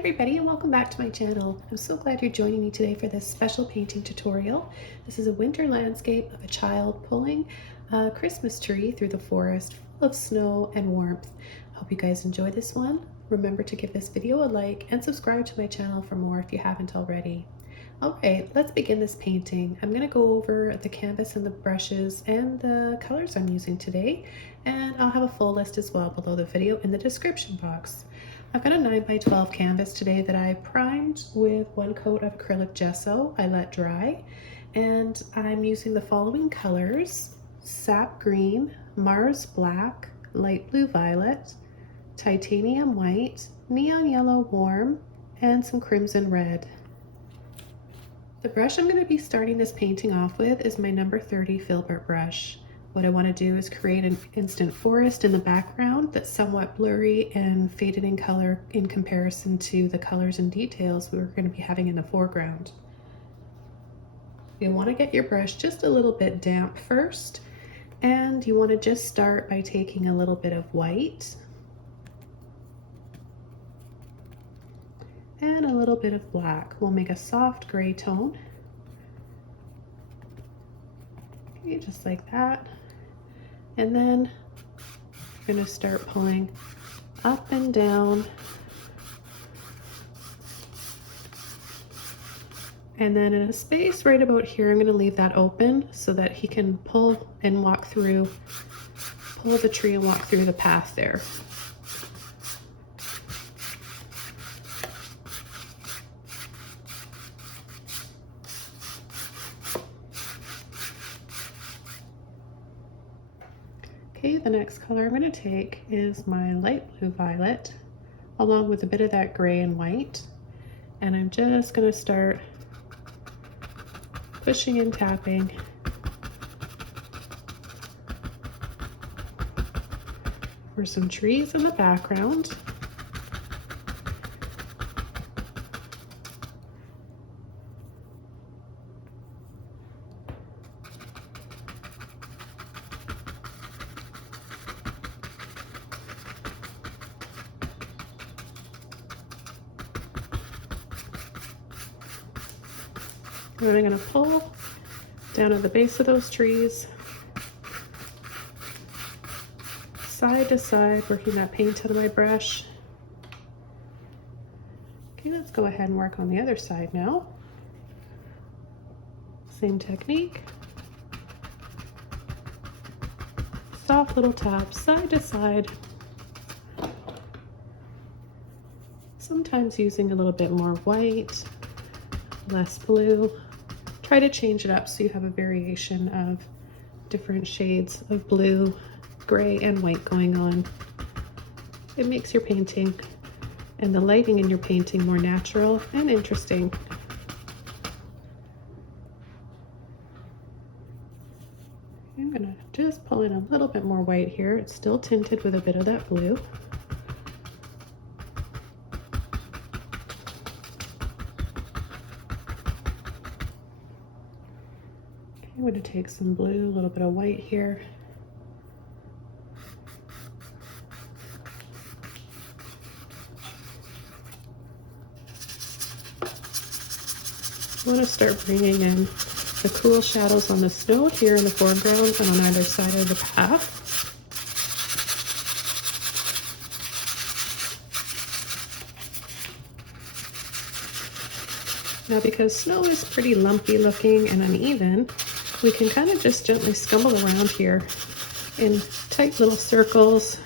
everybody, and welcome back to my channel. I'm so glad you're joining me today for this special painting tutorial. This is a winter landscape of a child pulling a Christmas tree through the forest full of snow and warmth. I hope you guys enjoy this one. Remember to give this video a like and subscribe to my channel for more if you haven't already. Alright, let's begin this painting. I'm going to go over the canvas and the brushes and the colors I'm using today, and I'll have a full list as well below the video in the description box. I've got a 9x12 canvas today that I primed with one coat of acrylic gesso I let dry, and I'm using the following colors: sap green, Mars black, light blue violet, titanium white, neon yellow warm, and some crimson red. The brush I'm going to be starting this painting off with is my number 30 filbert brush. What I want to do is create an instant forest in the background that's somewhat blurry and faded in color in comparison to the colors and details we're going to be having in the foreground. You want to get your brush just a little bit damp first, and you want to just start by taking a little bit of white and a little bit of black. We'll make a soft gray tone. Okay, just like that. And then I'm going to start pulling up and down. And then in a space right about here, I'm going to leave that open so that he can pull and walk through, pull the tree and walk through the path there. Okay, the next color I'm going to take is my light blue violet, along with a bit of that gray and white. And I'm just going to start pushing and tapping for some trees in the background. And then I'm going to pull down at the base of those trees, side to side, working that paint out of my brush. Okay, let's go ahead and work on the other side now. Same technique. Soft little taps, side to side. Sometimes using a little bit more white, less blue. Try to change it up so you have a variation of different shades of blue, gray, and white going on. It makes your painting and the lighting in your painting more natural and interesting. I'm gonna just pull in a little bit more white here. It's still tinted with a bit of that blue. I'm going to take some blue, a little bit of white here. I want to start bringing in the cool shadows on the snow here in the foreground and on either side of the path. Now, because snow is pretty lumpy looking and uneven, we can kind of just gently scumble around here in tight little circles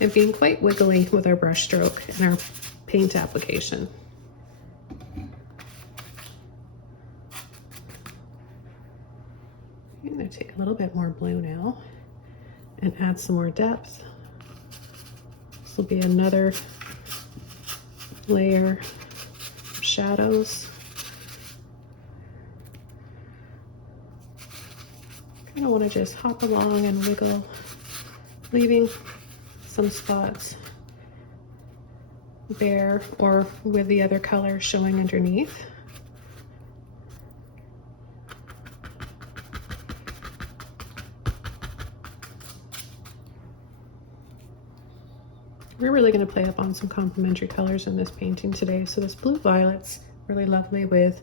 and being quite wiggly with our brush stroke and our paint application. I'm going to take a little bit more blue now and add some more depth. This will be another layer of shadows. I don't want to just hop along and wiggle, leaving some spots bare or with the other color showing underneath. We're really going to play up on some complementary colors in this painting today. So this blue violet's really lovely with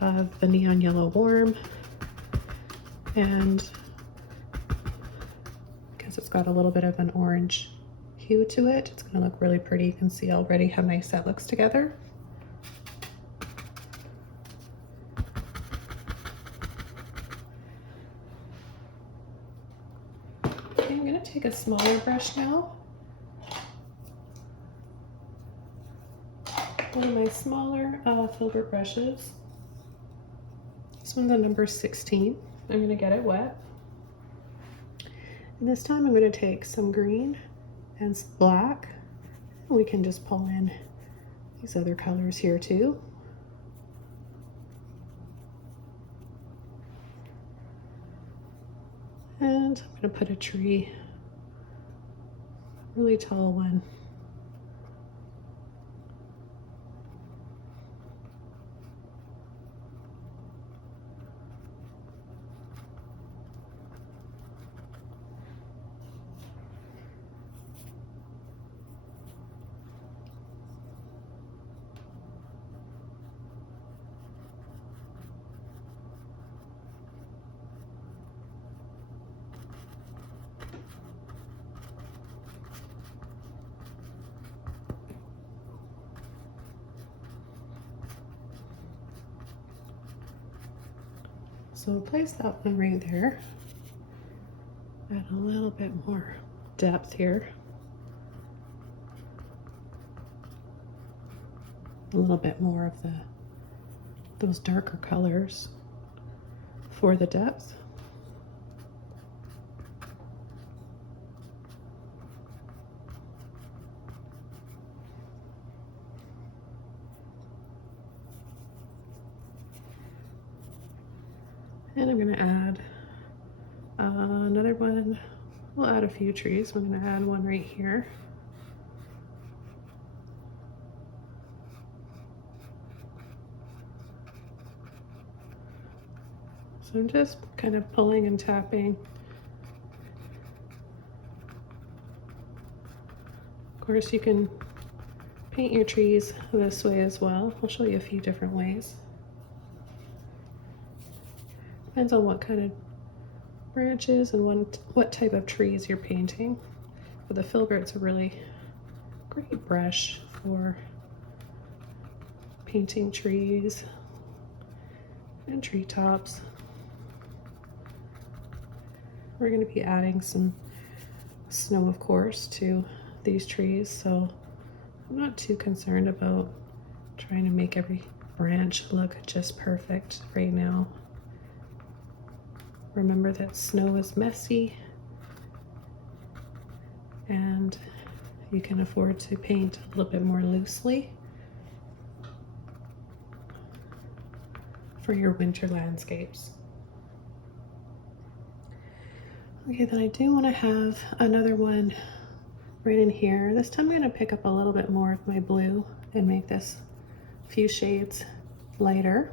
the neon yellow warm, and because it's got a little bit of an orange hue to it, it's going to look really pretty. You can see already how nice that looks together. Okay, I'm going to take a smaller brush now. One of my smaller filbert brushes. This one's a number 16. I'm going to get it wet. And this time I'm going to take some green and some black. We can just pull in these other colors here too. And I'm going to put a tree, really tall one. So place that one right there. Add a little bit more depth here. A little bit more of those darker colors for the depth. And I'm going to add another one. We'll add a few trees. I'm going to add one right here. So I'm just kind of pulling and tapping. Of course, you can paint your trees this way as well. I'll show you a few different ways. Depends on what kind of branches and what type of trees you're painting. But the filbert's a really great brush for painting trees and treetops. We're going to be adding some snow, of course, to these trees, so I'm not too concerned about trying to make every branch look just perfect right now. Remember that snow is messy, and you can afford to paint a little bit more loosely for your winter landscapes. Okay, then I do want to have another one right in here. This time I'm going to pick up a little bit more of my blue and make this a few shades lighter.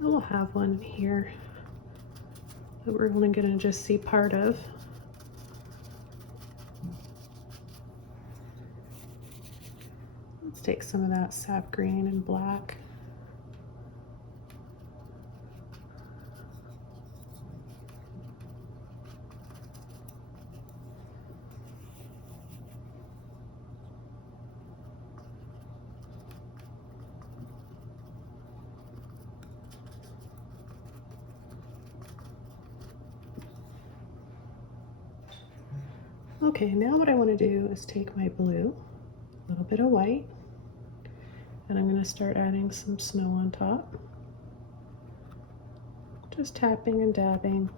We'll have one here that we're only going to just see part of. Let's take some of that sap green and black. Okay, now what I want to do is take my blue, a little bit of white, and I'm going to start adding some snow on top. Just tapping and dabbing.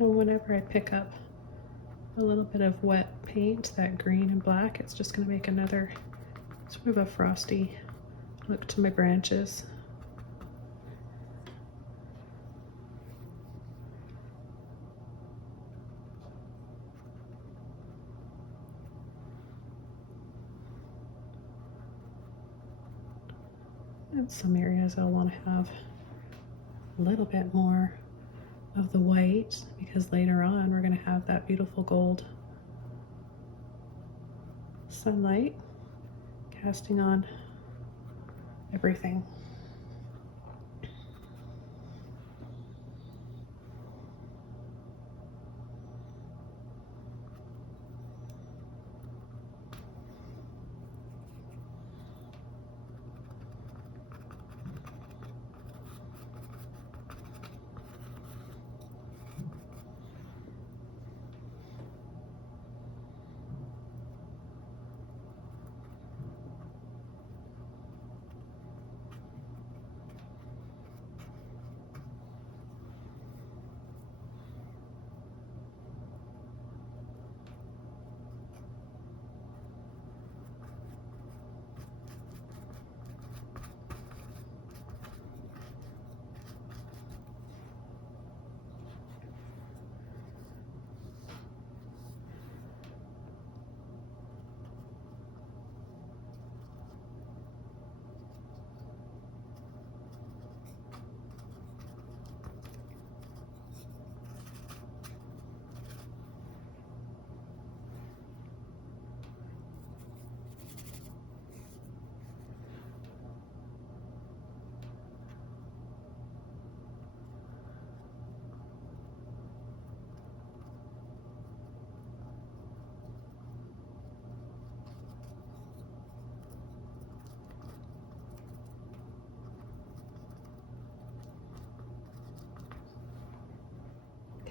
And whenever I pick up a little bit of wet paint, that green and black, it's just going to make another sort of a frosty look to my branches. In some areas I'll want to have a little bit more of the white because later on we're going to have that beautiful gold sunlight casting on everything.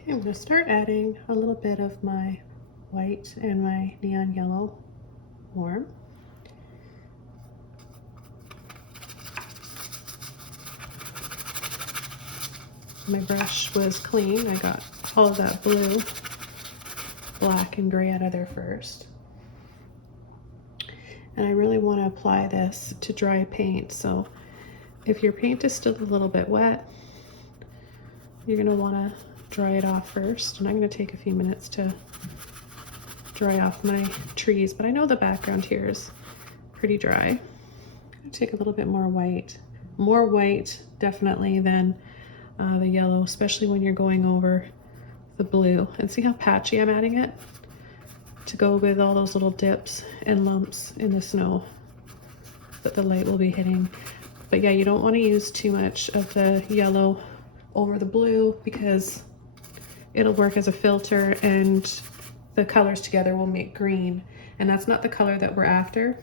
Okay, I'm going to start adding a little bit of my white and my neon yellow warm. My brush was clean. I got all of that blue, black, and gray out of there first. And I really want to apply this to dry paint. So if your paint is still a little bit wet, you're going to want to dry it off first. And I'm going to take a few minutes to dry off my trees, but I know the background here is pretty dry. I'm going to take a little bit more white definitely than the yellow, especially when you're going over the blue. And see how patchy I'm adding it to go with all those little dips and lumps in the snow that the light will be hitting. But yeah, you don't want to use too much of the yellow over the blue because it'll work as a filter and the colors together will make green, and that's not the color that we're after.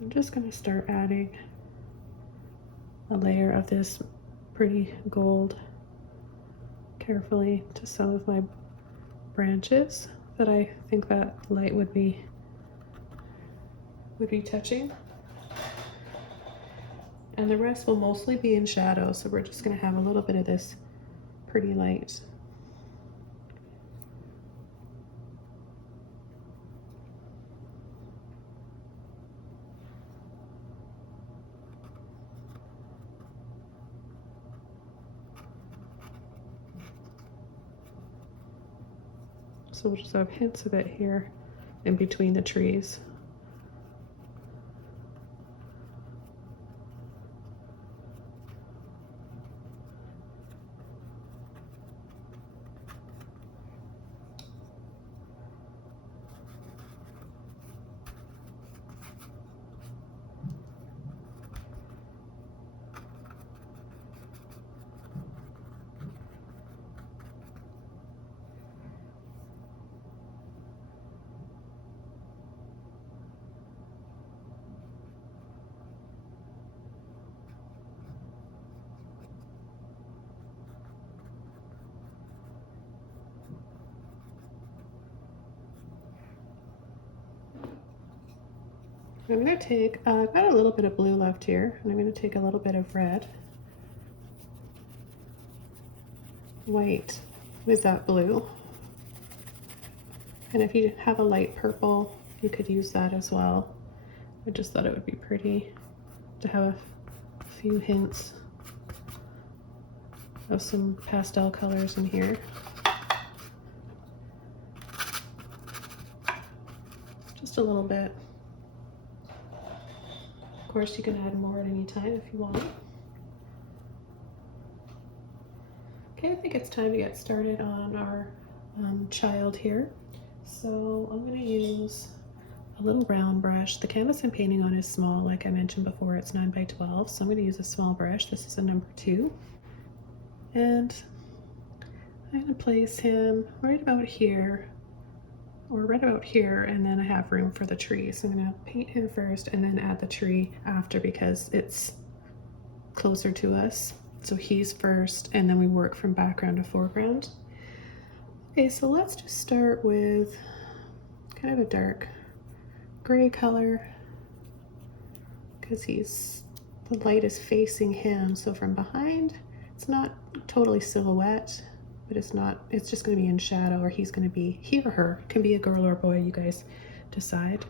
I'm just going to start adding a layer of this pretty gold carefully to some of my branches that I think that light would be touching. And the rest will mostly be in shadow, so we're just going to have a little bit of this pretty light. So we'll just have hints of it here in between the trees. I'm going to take, I've got a little bit of blue left here, and I'm going to take a little bit of red, white with that blue. And if you have a light purple, you could use that as well. I just thought it would be pretty to have a few hints of some pastel colors in here. Just a little bit. Of course, you can add more at any time if you want. Okay, I think it's time to get started on our child here. So I'm going to use a little round brush. The canvas I'm painting on is small, like I mentioned before, it's 9 by 12, so I'm going to use a small brush. This is a number 2. And I'm going to place him right about here, or right about here, and then I have room for the tree. So I'm going to paint him first and then add the tree after because it's closer to us. So he's first, and then we work from background to foreground. Okay, so let's just start with kind of a dark gray color because the light is facing him. So from behind, it's not totally silhouette, but it's just going to be in shadow, or he or her can be a girl or a boy, you guys decide.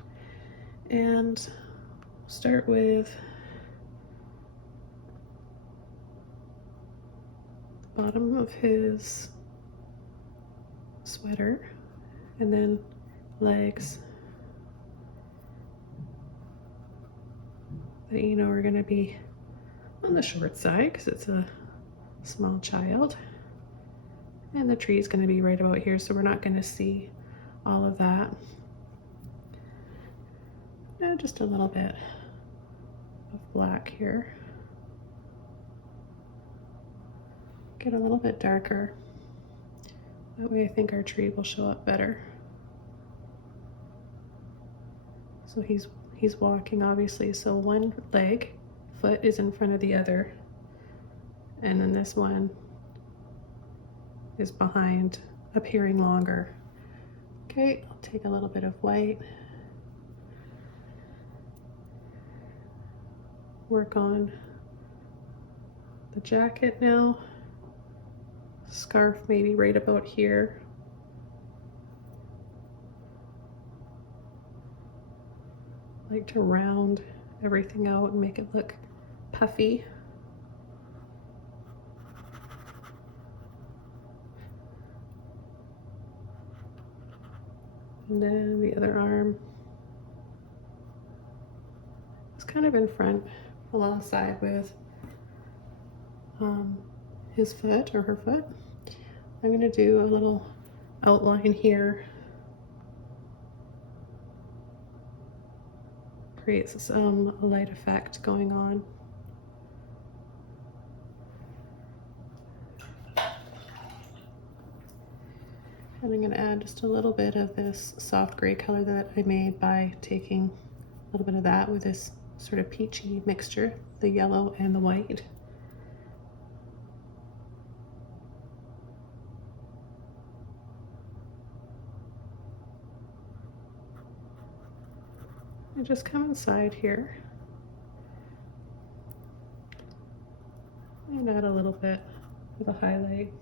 And start with the bottom of his sweater, and then legs that you know are going to be on the short side because it's a small child, and the tree is going to be right about here, so we're not going to see all of that. Now just a little bit of black here, get a little bit darker. That way I think our tree will show up better. So he's walking, obviously, so one foot is in front of the other, and then this one is behind, appearing longer. Okay, I'll take a little bit of white, work on the jacket now. Scarf maybe right about here. I like to round everything out and make it look puffy. And then the other arm is kind of in front alongside with his foot or her foot. I'm going to do a little outline here, creates some light effect going on. And I'm going to add just a little bit of this soft gray color that I made by taking a little bit of that with this sort of peachy mixture, the yellow and the white. And just come inside here and add a little bit of a highlight.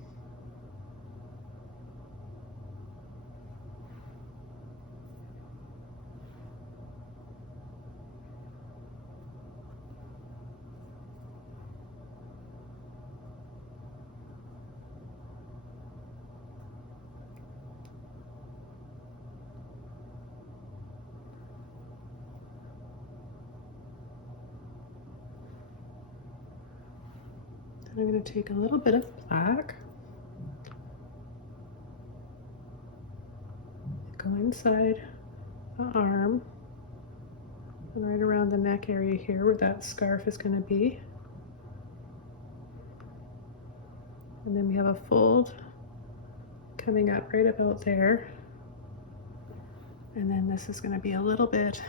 I'm going to take a little bit of black, go inside the arm and right around the neck area here where that scarf is going to be. And then we have a fold coming up right about there. And then this is going to be a little bit,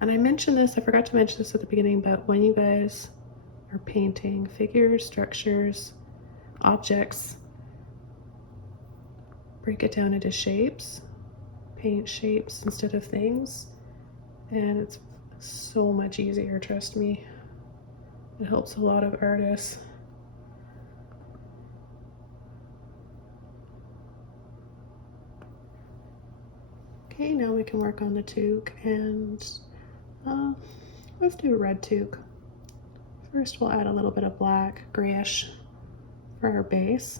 and I mentioned this, I forgot to mention this at the beginning, but when you guys are painting figures, structures, objects, break it down into shapes, paint shapes instead of things. and it's so much easier, trust me. It helps a lot of artists. Okay, now we can work on the toque, and let's do a red toque. First we'll add a little bit of black, grayish for our base.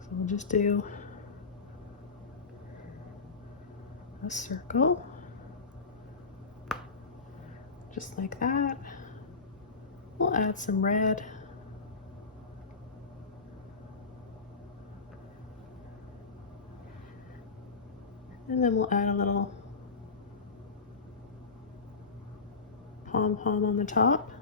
So we'll just do a circle, just like that. We'll add some red. And then we'll add a little pom-pom on the top.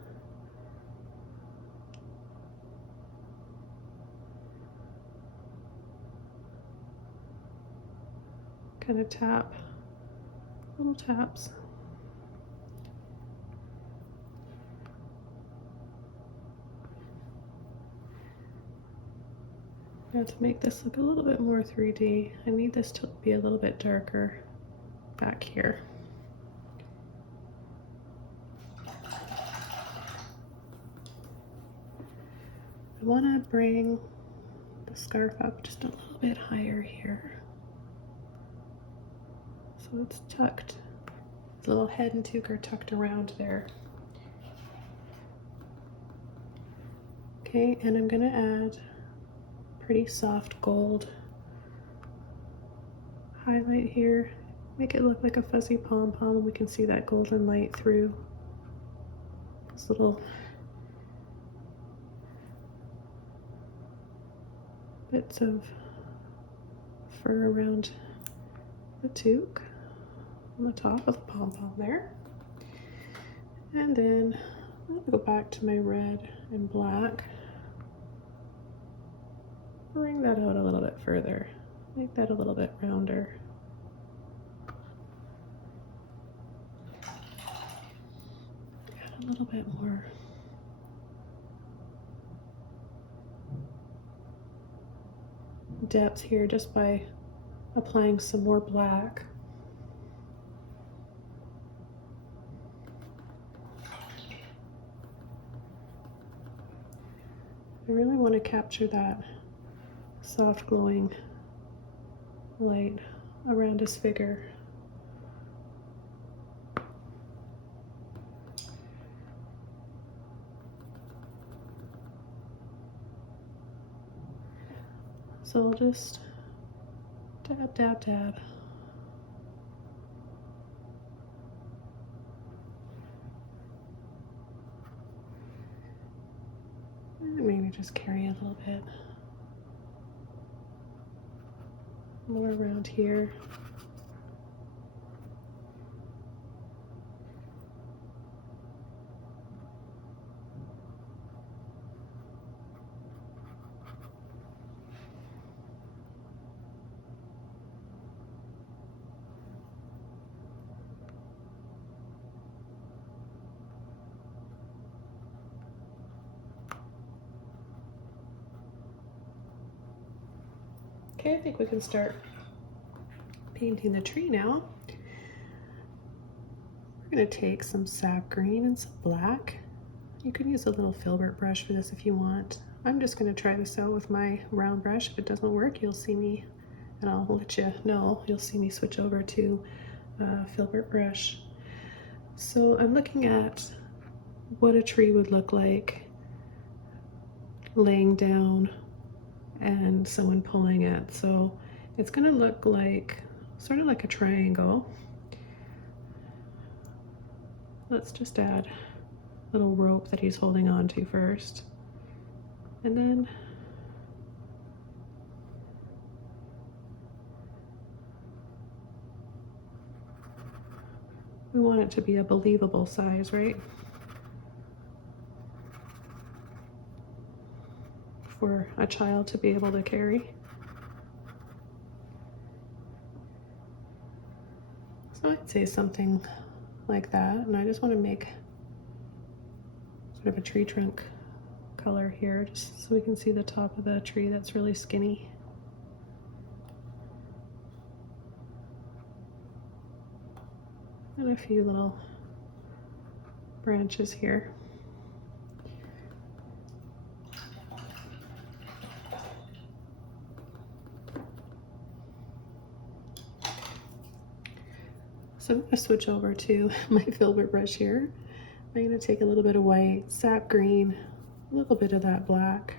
Kind of tap, little taps. Now to make this look a little bit more 3D, I need this to be a little bit darker back here. I want to bring the scarf up just a little bit higher here. So it's tucked. The little head and toque are tucked around there. Okay, and I'm going to add pretty soft gold highlight here. Make it look like a fuzzy pom-pom, and we can see that golden light through this little bits of fur around the toque on the top of the pom-pom there. And then I'll go back to my red and black. Bring that out a little bit further. Make that a little bit rounder. Add a little bit more. Depth here just by applying some more black. I really want to capture that soft glowing light around his figure. So I'll just dab, dab, dab. And maybe just carry a little bit more around here. Okay, I think we can start painting the tree now. We're going to take some sap green and some black. You can use a little filbert brush for this if you want. I'm just going to try this out with my round brush. If it doesn't work, you'll see me, and I'll let you know. You'll see me switch over to filbert brush. So I'm looking at what a tree would look like laying down and someone pulling it. So it's going to look like sort of like a triangle. Let's just add a little rope that he's holding on to first, and then we want it to be a believable size, right? For a child to be able to carry. So I'd say something like that, and I just want to make sort of a tree trunk color here, just so we can see the top of the tree that's really skinny. and a few little branches here. So I'm going to switch over to my filbert brush here. I'm going to take a little bit of white, sap green, a little bit of that black.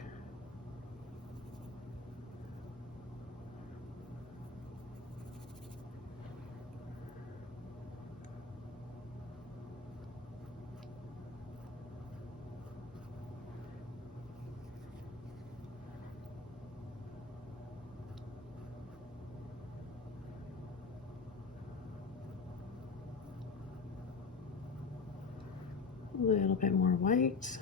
A little bit more white.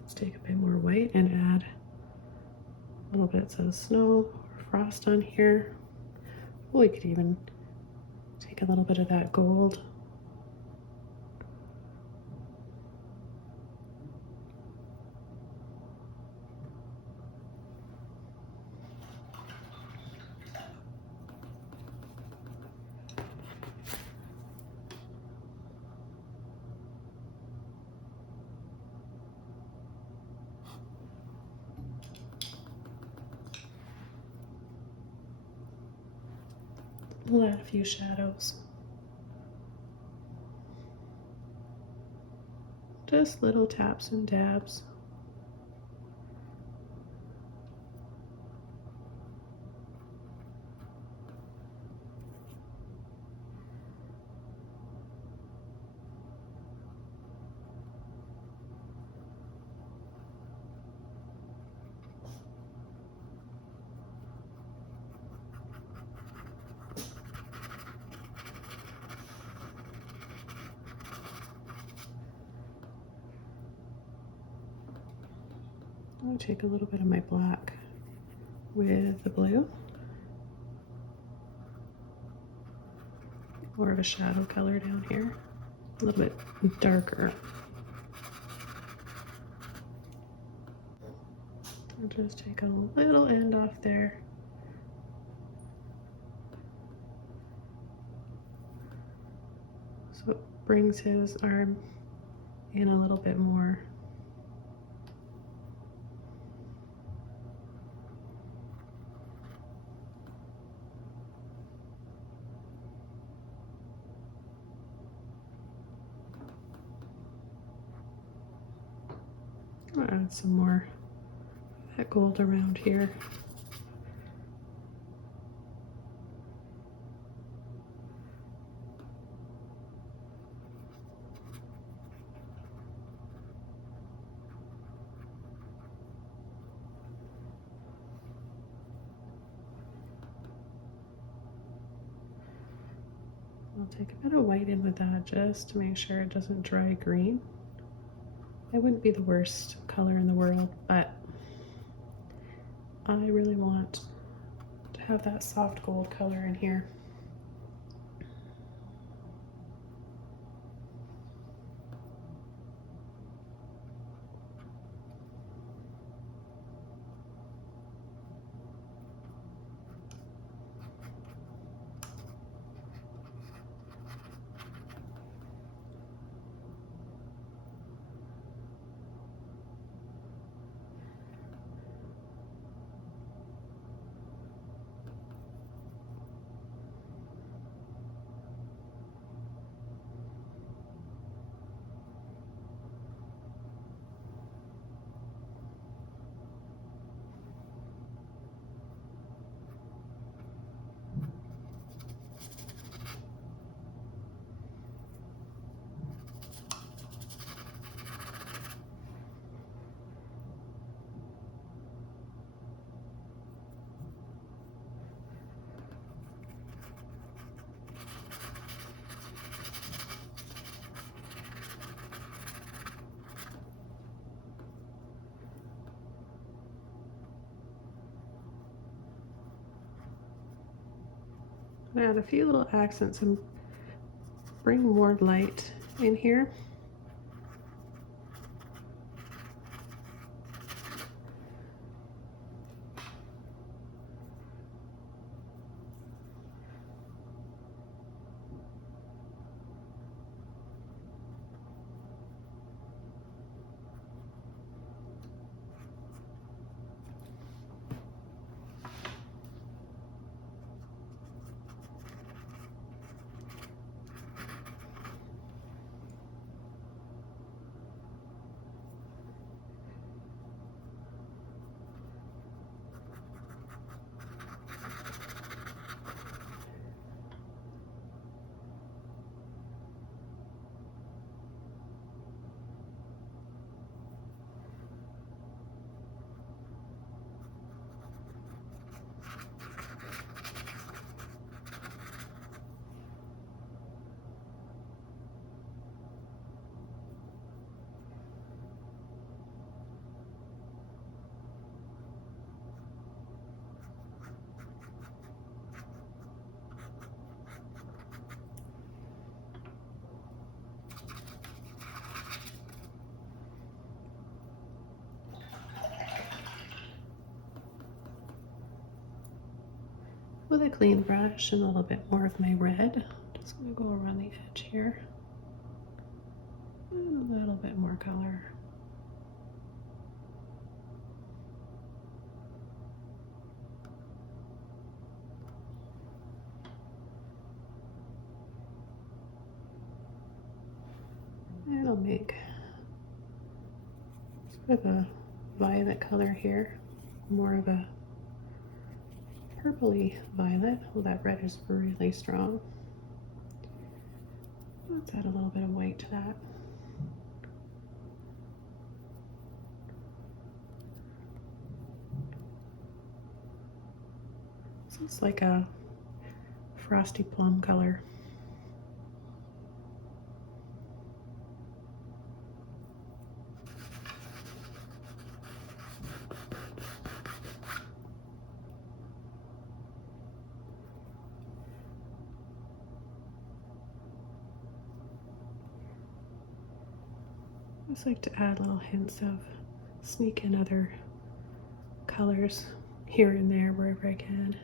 Let's take a bit more white and add little bits of snow or frost on here. We could even take a little bit of that gold. We'll add a few shadows. Just little taps and dabs. I'll take a little bit of my black with the blue. More of a shadow color down here, a little bit darker. I'll just take a little end off there. So it brings his arm in a little bit more. I'll add some more of that gold around here. I'll take a bit of white in with that just to make sure it doesn't dry green. It wouldn't be the worst color in the world, but I really want to have that soft gold color in here. Add a few little accents and bring more light in here. With a clean brush and a little bit more of my red, I'm just going to go around the edge here. And a little bit more color. And I'll make sort of a violet color here, more of a purpley violet. Well, that red is really strong. Let's add a little bit of white to that. So it's like a frosty plum color. I just like to add little hints of sneak in other colors here and there wherever I can.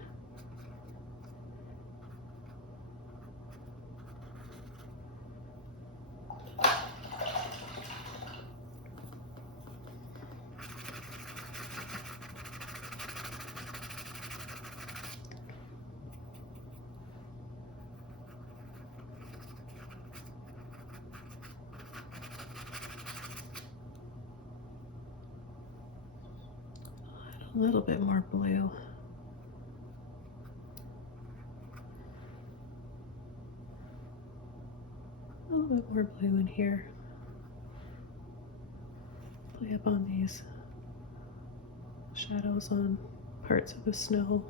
A little bit more blue. A little bit more blue in here. Play up on these shadows on parts of the snow.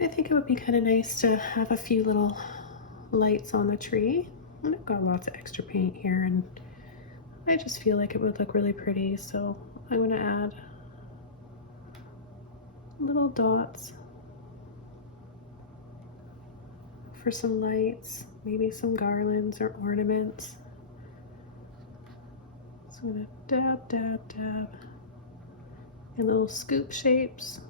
I think it would be kind of nice to have a few little lights on the tree. And I've got lots of extra paint here and I just feel like it would look really pretty, so I'm going to add little dots for some lights, maybe some garlands or ornaments. So I'm going to dab, dab, dab in little scoop shapes.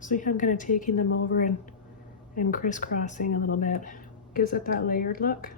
See how I'm kind of taking them over and crisscrossing a little bit. Gives it that layered look.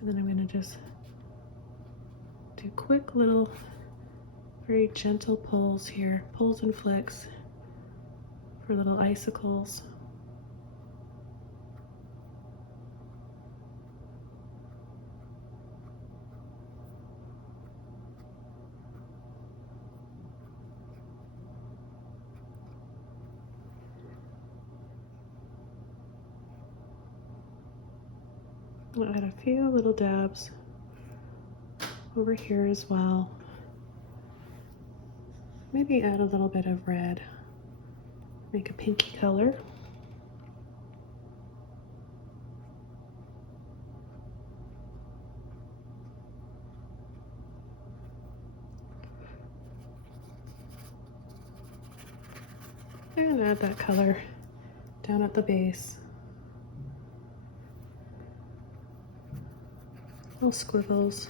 And then I'm going to just do quick little, very gentle pulls here, pulls and flicks for little icicles. I'll add a few little dabs over here as well. Maybe add a little bit of red, make a pinky color. And add that color down at the base. Little squiggles.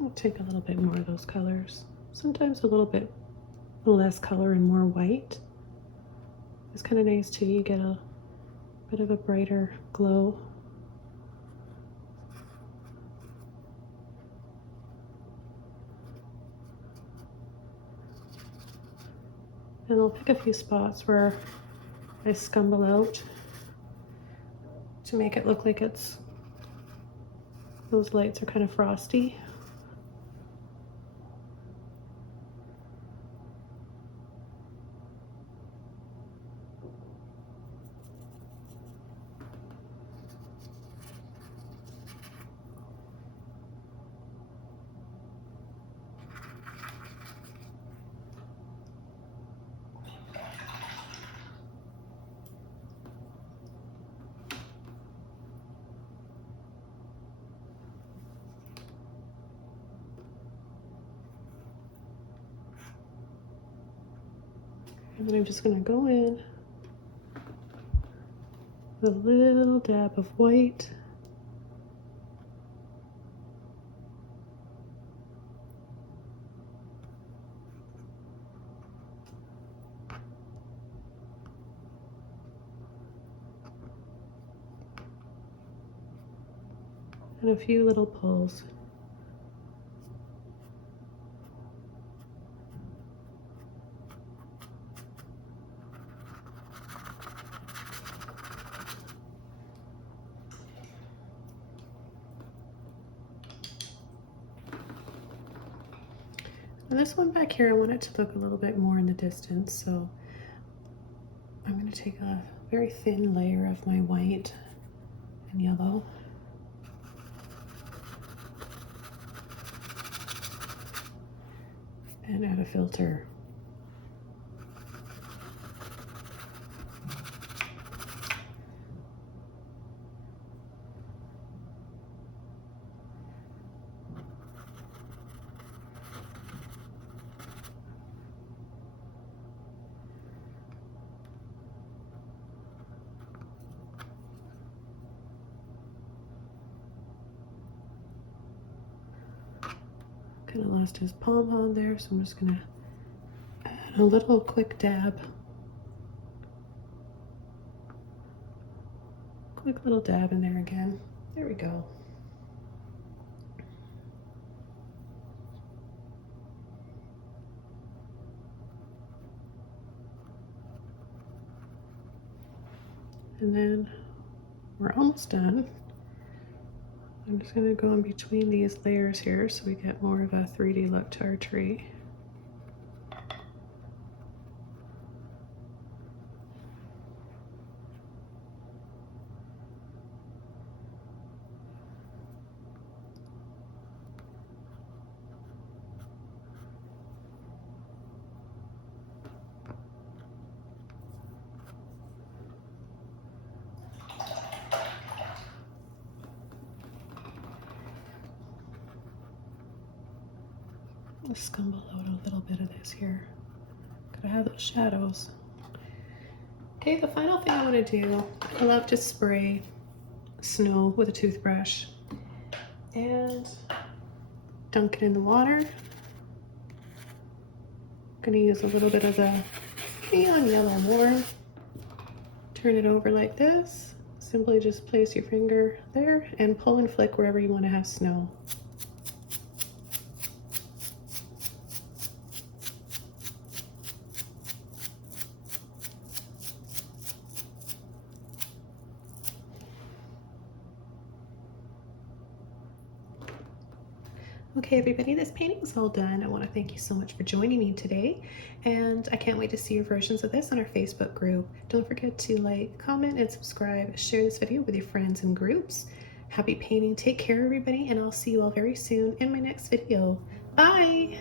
I'll take a little bit more of those colors. Sometimes a little bit less color and more white. It's kind of nice too. You get a bit of a brighter glow. And I'll pick a few spots where I scumble out to make it look like those lights are kind of frosty. And then I'm just going to go in with a little dab of white. And a few little pulls. And this one back here, I want it to look a little bit more in the distance, so I'm going to take a very thin layer of my white and yellow. And add a filter. Kind of lost his pom-pom there, so I'm just gonna add a little quick dab. Quick little dab in there again. There we go. And then we're almost done. I'm just going to go in between these layers here so we get more of a 3D look to our tree. Let's scumble out a little bit of this here. Gotta have those shadows. Okay, the final thing I want to do, I love to spray snow with a toothbrush and dunk it in the water. I'm gonna use a little bit of the neon yellow more. Turn it over like this. Simply just place your finger there and pull and flick wherever you want to have snow. Okay, everybody, this painting is all done. I want to thank you so much for joining me today, and I can't wait to see your versions of this on our Facebook group. Don't forget to like, comment, and subscribe. Share this video with your friends and groups. Happy painting. Take care, everybody, and I'll see you all very soon in my next video. Bye!